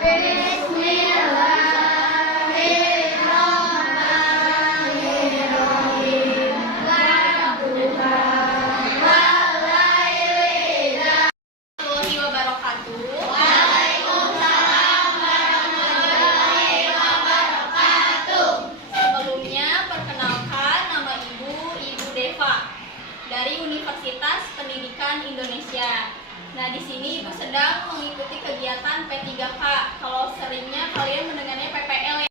Bismillahirrahmanirrahim. Warahmatullahi wabarakatuh. Waalaikumsalam warahmatullahi wabarakatuh. Sebelumnya perkenalkan, nama Ibu Deva dari Universitas Pendidikan Indonesia. Nah, di sini Ibu sedang mengikuti kegiatan P3K. Kalau seringnya kalian mendengarnya PPL ya.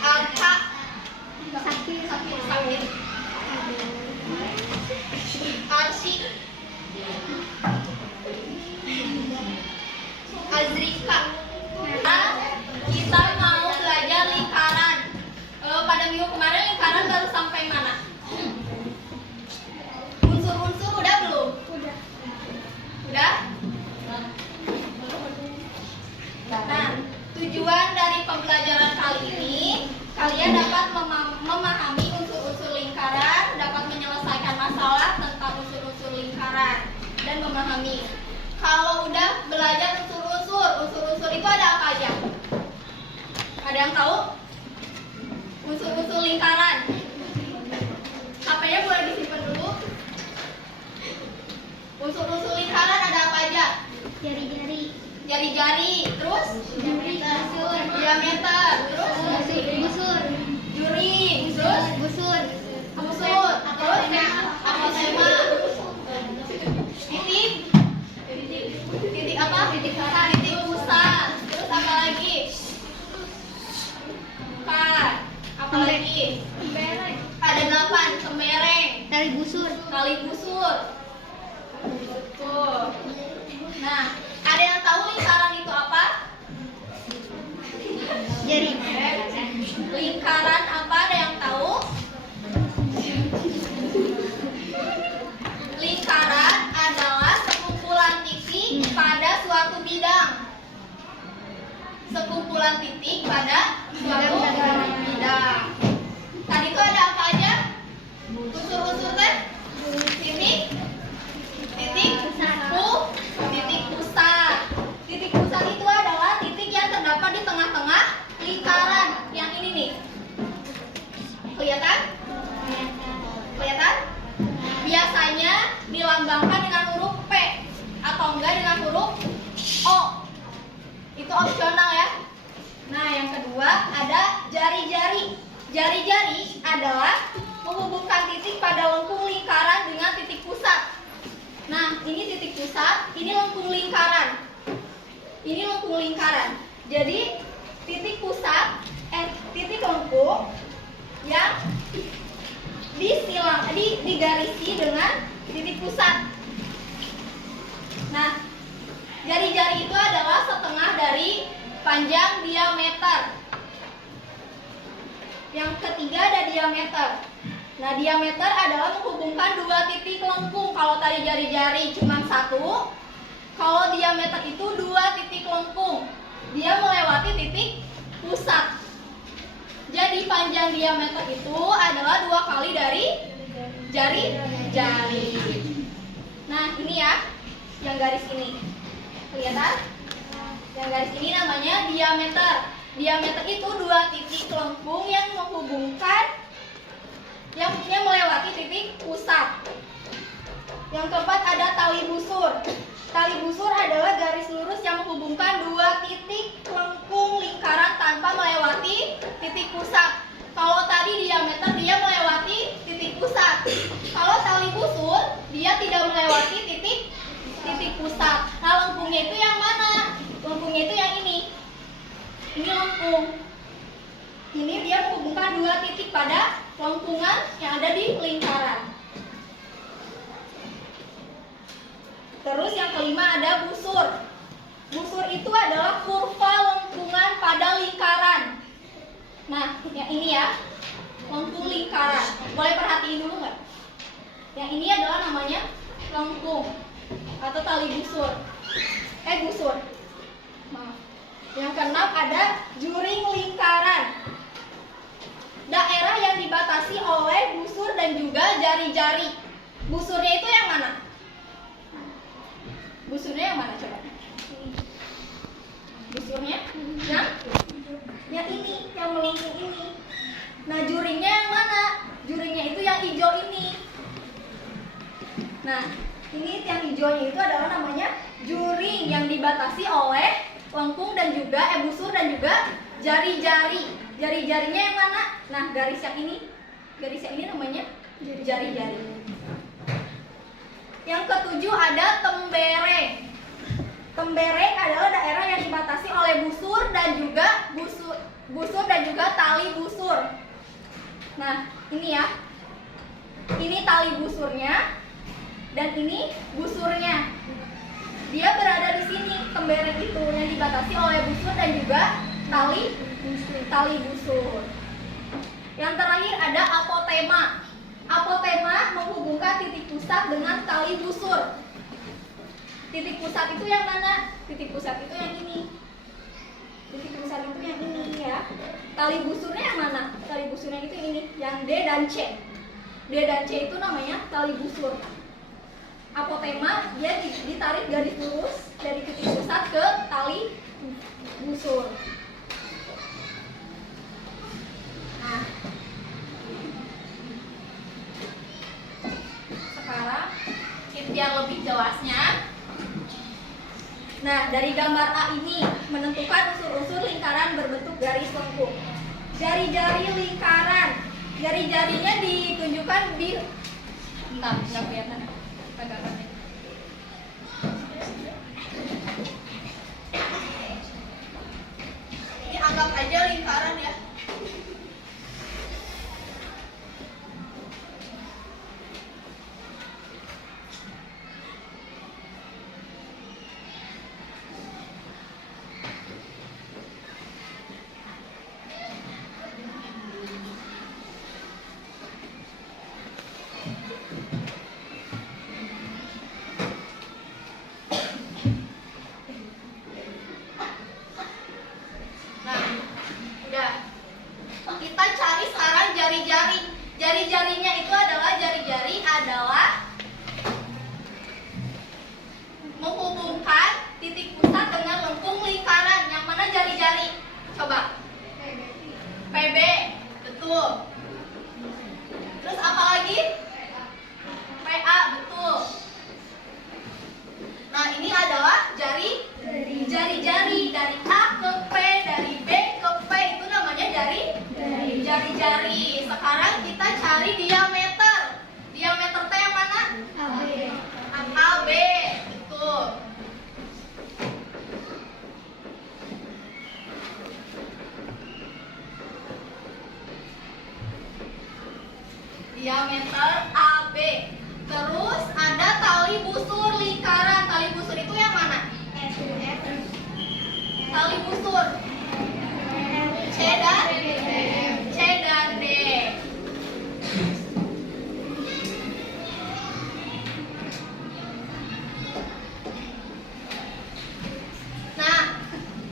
Alka sakit. Arsi Azrika. Kita mau belajar lingkaran. Pada minggu kemarin lingkaran baru sampai mana? Unsur-unsur udah belum? Udah? Nah, tujuan dari pembelajaran kali ini, kalian dapat memahami unsur-unsur lingkaran, dapat menyelesaikan masalah tentang unsur-unsur lingkaran, dan memahami. Kalau udah belajar unsur-unsur itu ada apa aja? Ada yang tahu? Unsur-unsur lingkaran. HP-nya boleh disimpan dulu. Unsur-unsur lingkaran ada apa aja? Jari-jari, terus diameter, terus busur, terus busur, terus aposema, titik apa? Titik pusat, terus apa lagi? Apa lagi? Ada 8, kembereng, tali busur. Tuh. Nah, ada yang tahu lingkaran itu apa? Lingkaran apa, ada yang tahu? Lingkaran adalah sekumpulan titik pada suatu bidang. Tadi itu ada apa aja? Unsur-unsur teh? Titik pusat. Titik pusat itu adalah titik yang terdapat di tengah-tengah lingkaran. Yang ini nih. Kelihatan? Biasanya dilambangkan dengan huruf P atau enggak dengan huruf O. Itu opsional ya. Nah, yang kedua ada jari-jari. Jari-jari adalah menghubungkan titik pada lengkung lingkaran dengan titik pusat. Nah, ini titik pusat, ini lengkung lingkaran. Jadi, titik pusat, titik lengkung yang digarisi dengan titik pusat. Nah, jari-jari itu adalah setengah dari panjang diameter. Yang ketiga ada diameter. Nah, diameter adalah menghubungkan dua titik lengkung. Kalau tadi jari-jari cuma satu, kalau diameter itu dua titik lengkung. Dia melewati titik pusat. Jadi panjang diameter itu adalah 2 kali dari jari-jari. Nah, ini ya, yang garis ini. Kelihatan? Yang garis ini namanya diameter. Diameter itu 2 titik lengkung yang menghubungkan, yang melewati titik pusat. Yang keempat ada tali busur. Tali busur adalah garis lurus yang menghubungkan 2 titik lengkung lingkaran tanpa melewati titik pusat. Kalau tadi diameter dia melewati titik pusat. Kalau tali busur dia tidak melewati titik pusat. Nah, lengkungnya itu yang mana? Lengkungnya itu yang ini. Ini lengkung. Ini dia menghubungkan 2 titik pada lengkungan yang ada di lingkaran. Terus yang kelima ada busur. Busur itu adalah kurva lengkungan pada lingkaran. Nah, yang ini ya, lengkung lingkaran. Boleh perhatiin dulu nggak? Yang ini adalah namanya lengkung atau tali busur. Busur. Maaf. Yang keenam ada juring lingkaran. daerah yang dibatasi oleh busur dan juga jari-jari. Busurnya itu yang mana? Busurnya yang mana coba? Busurnya yang ini, yang melengkung ini. Nah, juringnya yang mana? Juringnya itu yang hijau ini. Nah, ini yang hijaunya itu adalah namanya juring yang dibatasi oleh lengkung dan juga busur dan juga jari-jari. Jari-jarinya yang mana? Nah, garis yang ini namanya jari-jari. Yang ketujuh ada tembereng. Tembereng adalah daerah yang dibatasi oleh busur dan juga tali busur. Nah, ini ya. Ini tali busurnya dan ini busurnya. Dia berada di sini, tembereng itu yang dibatasi oleh busur dan juga tali busur. Yang terakhir ada apotema. Apotema menghubungkan titik pusat dengan tali busur. Titik pusat itu yang mana? Titik pusat itu yang ini. Titik pusat itu yang ini ya. Tali busurnya yang mana? Tali busurnya itu ini, yang D dan C. D dan C itu namanya tali busur. Apotema dia ditarik garis lurus dari titik pusat ke tali busur. Nah, sekarang biar lebih jelasnya. Nah, dari gambar A ini menentukan unsur-unsur lingkaran berbentuk garis lengkung. Jari-jari lingkaran. Jari-jarinya ditunjukkan di nggak kelihatan. Ini anggap aja lingkaran ya. Jari-jarinya itu adalah menghubungkan titik pusat dengan lengkung lingkaran. Yang mana jari-jari? Coba. PB. Betul. Terus apa lagi? PA. Betul. Nah, ini adalah jari-jari dari A ke P, dari B ke P, itu namanya jari-jari. Sekarang kita cari diameter. Diameter T yang mana? AB. Betul. Diameter AB. Terus ada tali busur lingkaran. Tali busur itu yang mana? Tali busur C dan D. Nah,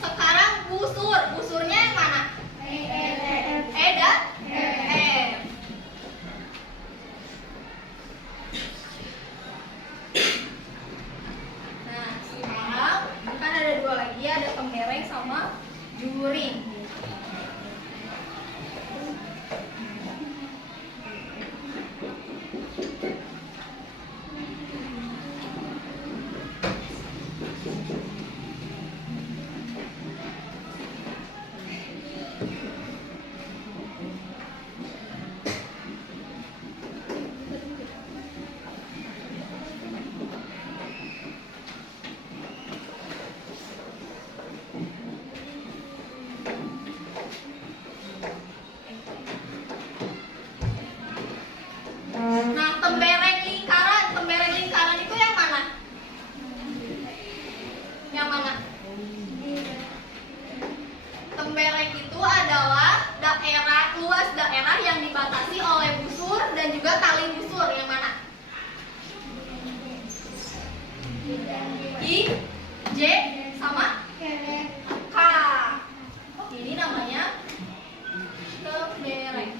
sekarang busurnya yang mana? E dan F. Nah, sekarang kan ada dua lagi, ada tembereng sama juring. Nah, tembereng lingkaran itu yang mana? Yang mana? Tembereng itu adalah luas daerah yang dibatasi oleh busur dan juga tali busur. Yang mana? I, J, sama K. Ini namanya tembereng.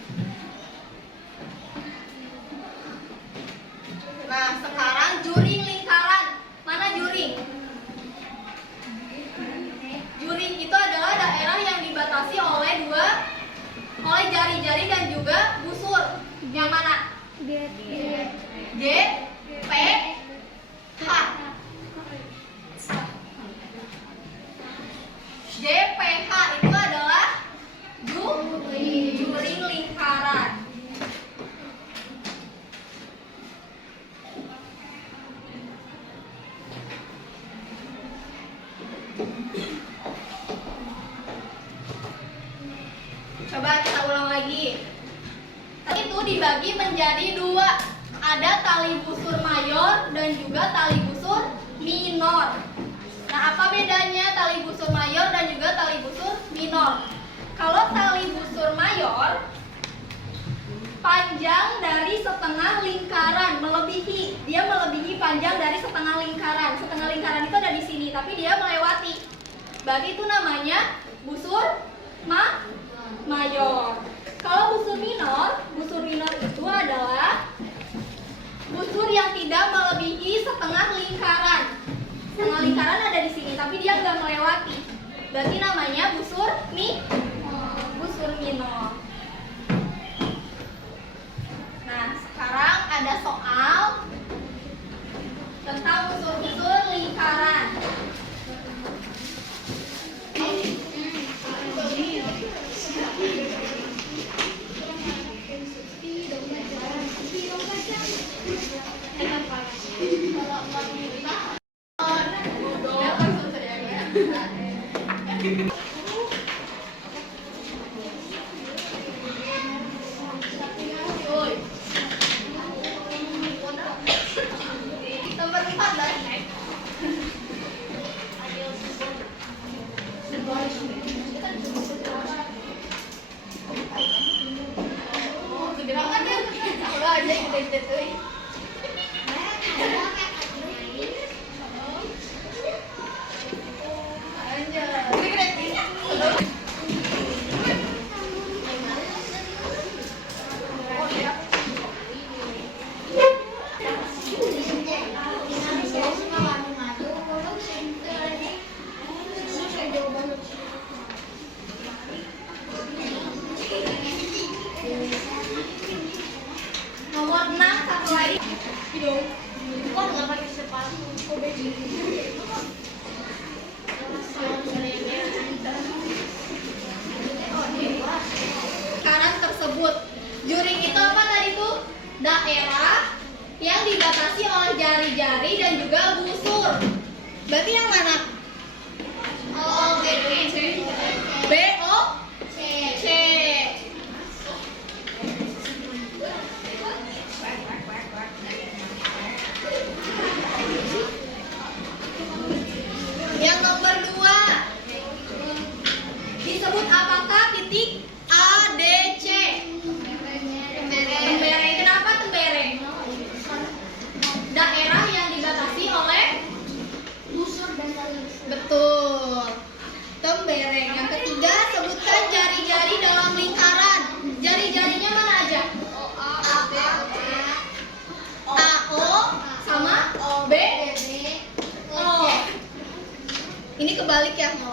Coba kita ulang lagi. Itu dibagi menjadi dua. Ada tali busur mayor dan juga tali busur minor. Nah, apa bedanya tali busur mayor dan juga tali busur minor? Kalau tali busur mayor panjang dari setengah lingkaran, dia melebihi panjang dari setengah lingkaran. Setengah lingkaran itu ada di sini, tapi dia melewati. Berarti itu namanya busur mayor. Kalau busur minor itu adalah busur yang tidak melebihi setengah lingkaran. Setengah lingkaran ada di sini, tapi dia nggak melewati. Berarti namanya busur minor. Nah, sekarang ada soal tentang busur-busur lingkaran. Nomor 6 satu lagi. Kok nggak pakai sepatu? Lingkaran tersebut. Juring itu apa tadi tuh? Daerah yang dibatasi oleh jari-jari dan juga busur. Berarti yang mana? B, O, C. Yang nomor 2 disebut apakah titik A, D, C? Tembereng. Kenapa tembereng? Daerah yang dibatasi oleh busur dan tali. Betul. Tembereng. Yang ketiga, sebutkan jari-jari dalam lingkaran. Jari-jarinya mana aja? A, O, sama B, O. Ini kebalik ya? A,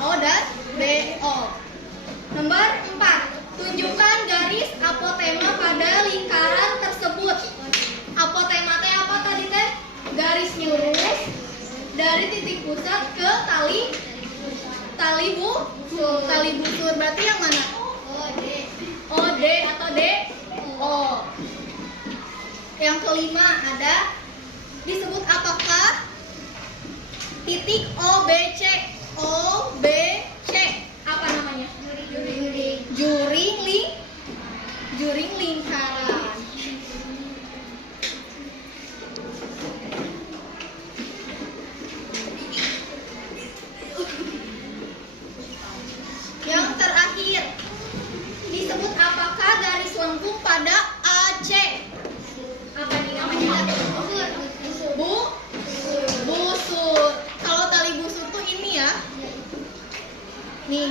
O dan B, O. Nomor 4. Tunjukkan garis apotema pada lingkaran tersebut. Apotema teh apa tadi teh? Garis lurus dari titik pusat ke tali busur. Berarti yang mana? O, D atau D, O. Yang kelima ada disebut apakah titik O, B, C. O, B, C. Apa namanya? Juring lingkaran. Yang terakhir disebut apakah garis lengkung pada AC? Apa ini namanya? Busur. Kalau tali busur tuh ini ya. Nih.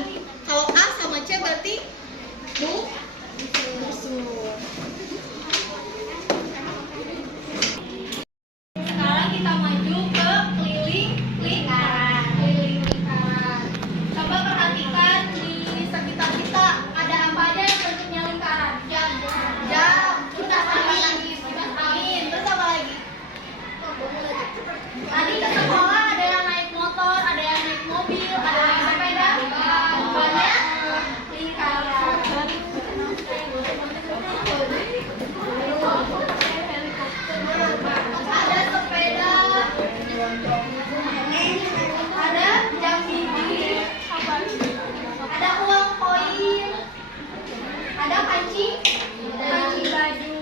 Panci baju.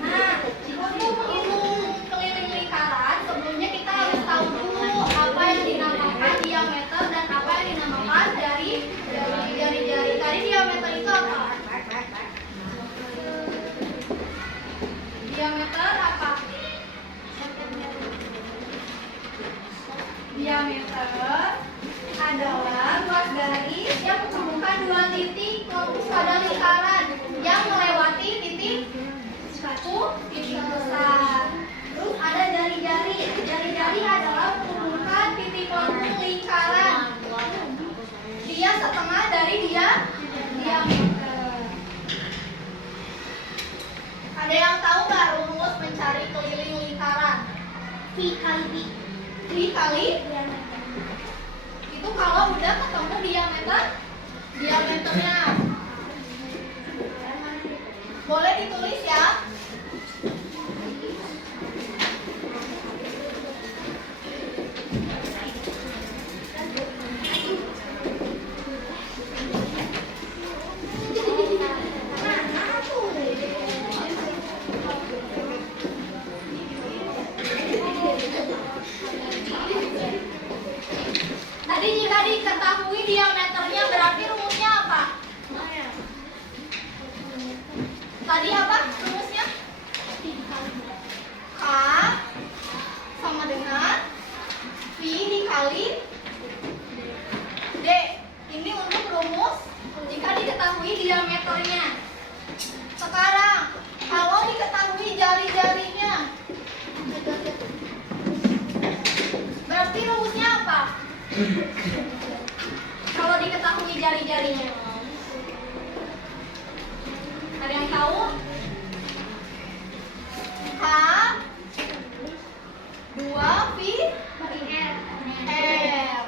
Nah, untuk menghitung keliling lingkaran, sebelumnya kita harus tahu dulu apa yang dinamakan diameter dan apa yang dinamakan dari jari-jari. Tadi diameter itu apa? Diameter apa? Diameter adalah luas garis yang menghubungkan dua titik fokus pada lingkaran yang melewati titik besar. Terus ada jari-jari. Jari-jari adalah menghubungkan titik lengkung lingkaran. Dia setengah dari diameter. Ada yang tahu nggak rumus mencari keliling lingkaran? V kali B. V kali itu kalau udah ketemu diameternya. Boleh ditulis ya. Tadi jika diketahui diameternya berarti rumusnya apa? Tadi apa rumusnya? K sama dengan V dikali D. Ini untuk rumus jika diketahui diameternya. Sekarang kalau diketahui jari-jarinya, berarti rumusnya apa? Kalau diketahui jari-jarinya, ada yang tahu? K 2 V R.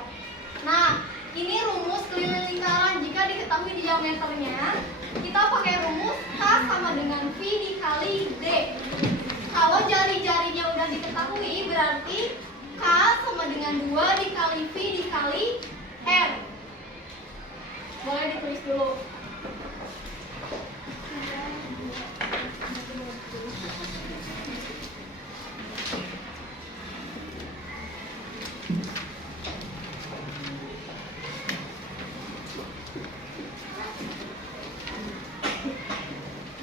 Nah, ini rumus keliling lingkaran. Jika diketahui diameternya, kita pakai rumus K sama dengan V dikali D. Kalau jari-jarinya udah diketahui, berarti K sama dengan 2 dikali V dikali R. Boleh ditulis dulu.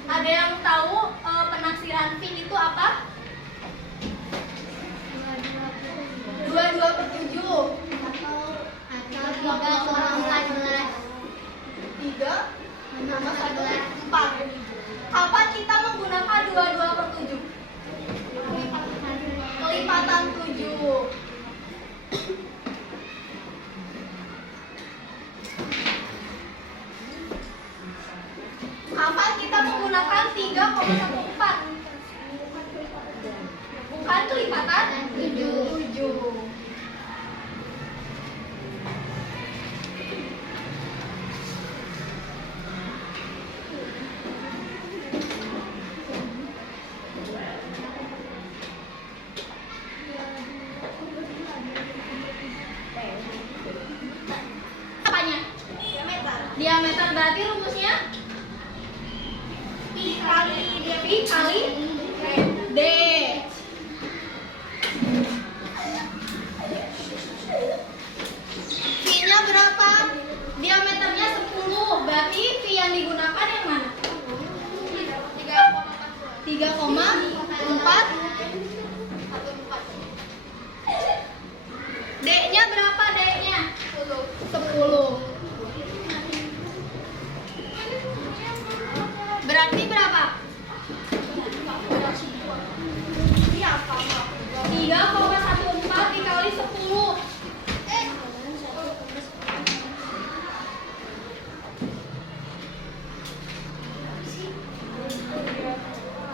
Ada yang tahu penaksiran V itu apa? 22/7 atau 3,14. Kapan kita menggunakan 22/7? Kelipatan 7. Kapan kita menggunakan 3,14? Bukan kelipatan 7. Apanya? Diameter berarti rumusnya I kali D. V-nya berapa? Diameternya 10. Berarti V yang digunakan yang mana? 3,4. D-nya berapa D-nya? 10. Berarti berapa? 3,14 dikali 10.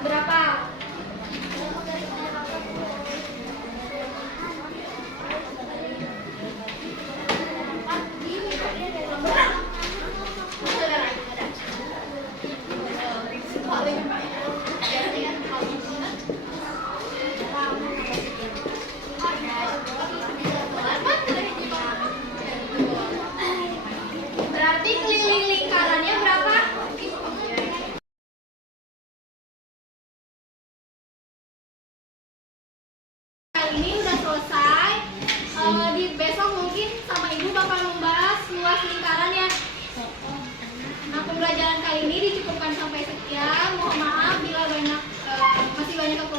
Berapa? Paling Berarti keliling lingkarannya berapa? Kali ini udah selesai. Di besok mungkin sama ibu bakal membahas luas lingkaran ya. Nah, pembelajaran kali ini dicukupkan sampai sekian. Mohon maaf bila masih banyak kekurangan.